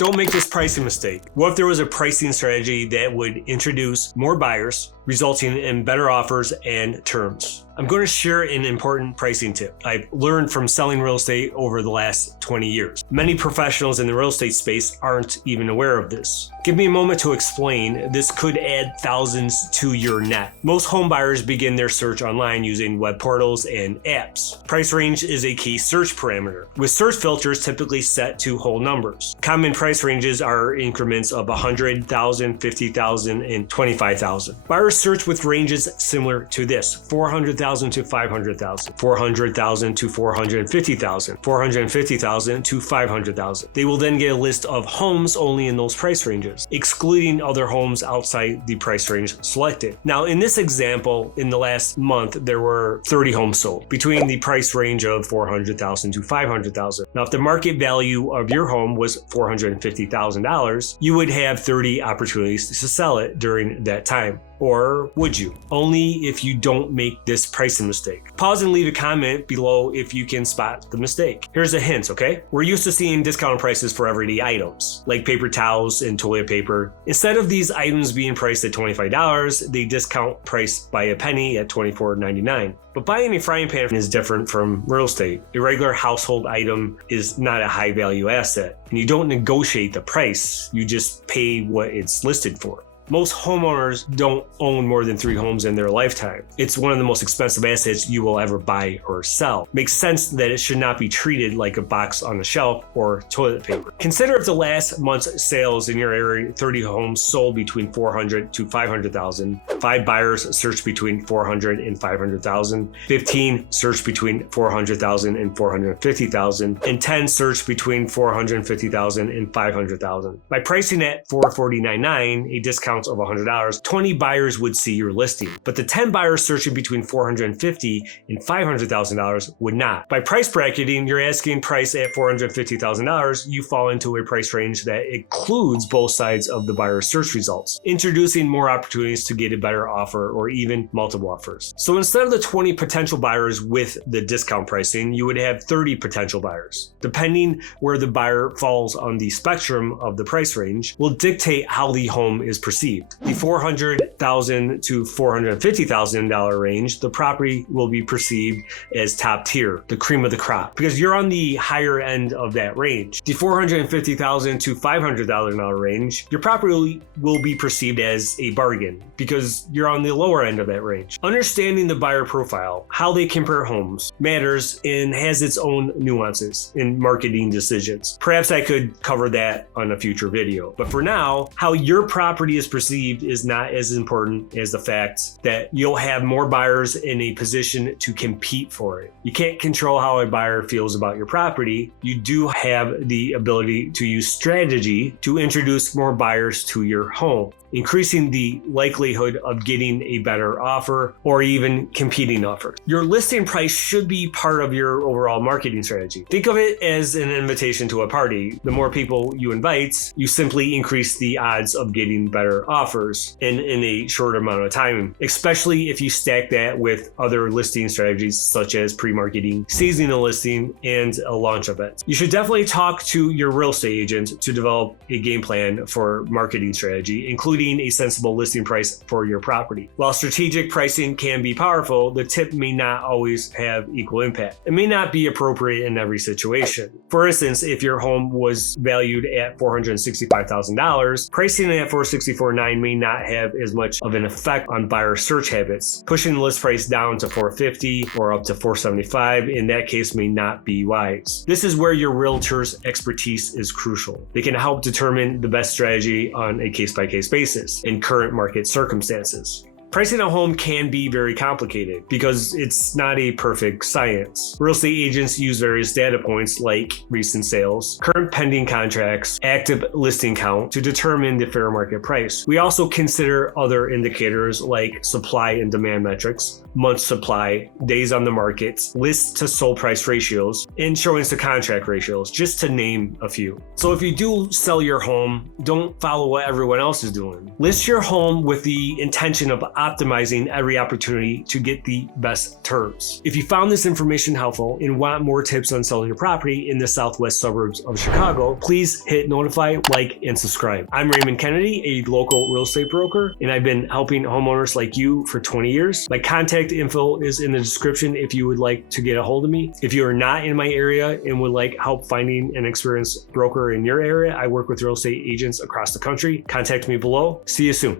Don't make this pricing mistake. What if there was a pricing strategy that would introduce more buyers, resulting in better offers and terms? I'm going to share an important pricing tip I've learned from selling real estate over the last 20 years. Many professionals in the real estate space aren't even aware of this. Give me a moment to explain. This could add thousands to your net. Most home buyers begin their search online using web portals and apps. Price range is a key search parameter, with search filters typically set to whole numbers. Common price ranges are increments of 100,000, 50,000, and 25,000. Buyers search with ranges similar to this: 400,000 to 500,000, 400,000 to 450,000, 450,000 to 500,000. They will then get a list of homes only in those price ranges, excluding other homes outside the price range selected. Now, in this example, in the last month, there were 30 homes sold between the price range of 400,000 to 500,000. Now, if the market value of your home was $450,000, you would have 30 opportunities to sell it during that time. Or would you? Only if you don't make this pricing mistake. Pause and leave a comment below if you can spot the mistake. Here's a hint, okay? We're used to seeing discount prices for everyday items, like paper towels and toilet paper. Instead of these items being priced at $25, they discount price by a penny at $24.99. But buying a frying pan is different from real estate. A regular household item is not a high value asset, and you don't negotiate the price, you just pay what it's listed for. Most homeowners don't own more than 3 homes in their lifetime. It's one of the most expensive assets you will ever buy or sell. Makes sense that it should not be treated like a box on the shelf or toilet paper. Consider if the last month's sales in your area, 30 homes sold between 400 to 500,000, 5 buyers searched between 400 and 500,000, 15 searched between 400,000 and 450,000, and 10 searched between 450,000 and 500,000. By pricing at $449.9, a discount of $100, 20 buyers would see your listing, but the 10 buyers searching between $450,000 and $500,000 would not. By price bracketing, your asking price at $450,000, you fall into a price range that includes both sides of the buyer's search results, introducing more opportunities to get a better offer or even multiple offers. So instead of the 20 potential buyers with the discount pricing, you would have 30 potential buyers. Depending where the buyer falls on the spectrum of the price range will dictate how the home is perceived. The $400,000 to $450,000 range, the property will be perceived as top tier, the cream of the crop, because you're on the higher end of that range. The $450,000 to $500,000 range, your property will be perceived as a bargain because you're on the lower end of that range. Understanding the buyer profile, how they compare homes, matters and has its own nuances in marketing decisions. Perhaps I could cover that on a future video, but for now, how your property is perceived is not as important as the fact that you'll have more buyers in a position to compete for it. You can't control how a buyer feels about your property. You do have the ability to use strategy to introduce more buyers to your home, increasing the likelihood of getting a better offer or even competing offers. Your listing price should be part of your overall marketing strategy. Think of it as an invitation to a party. The more people you invite, you simply increase the odds of getting better offers in a short amount of time, especially if you stack that with other listing strategies such as pre-marketing, seasoning a listing, and a launch event. You should definitely talk to your real estate agent to develop a game plan for marketing strategy, including a sensible listing price for your property. While strategic pricing can be powerful, the tip may not always have equal impact. It may not be appropriate in every situation. For instance, if your home was valued at $465,000, pricing at $464.9 may not have as much of an effect on buyer search habits. Pushing the list price down to $450 or up to $475 in that case may not be wise. This is where your realtor's expertise is crucial. They can help determine the best strategy on a case-by-case basis in current market circumstances. Pricing a home can be very complicated because it's not a perfect science. Real estate agents use various data points like recent sales, current pending contracts, active listing count to determine the fair market price. We also consider other indicators like supply and demand metrics, month supply, days on the market, list to sold price ratios, and showings to contract ratios, just to name a few. So if you do sell your home, don't follow what everyone else is doing. List your home with the intention of optimizing every opportunity to get the best terms. If you found this information helpful and want more tips on selling your property in the southwest suburbs of Chicago, please hit notify, like, and subscribe. I'm Raymond Kennedy, a local real estate broker, and I've been helping homeowners like you for 20 years. My contact info is in the description if you would like to get a hold of me. If you are not in my area and would like help finding an experienced broker in your area, I work with real estate agents across the country. Contact me below. See you soon.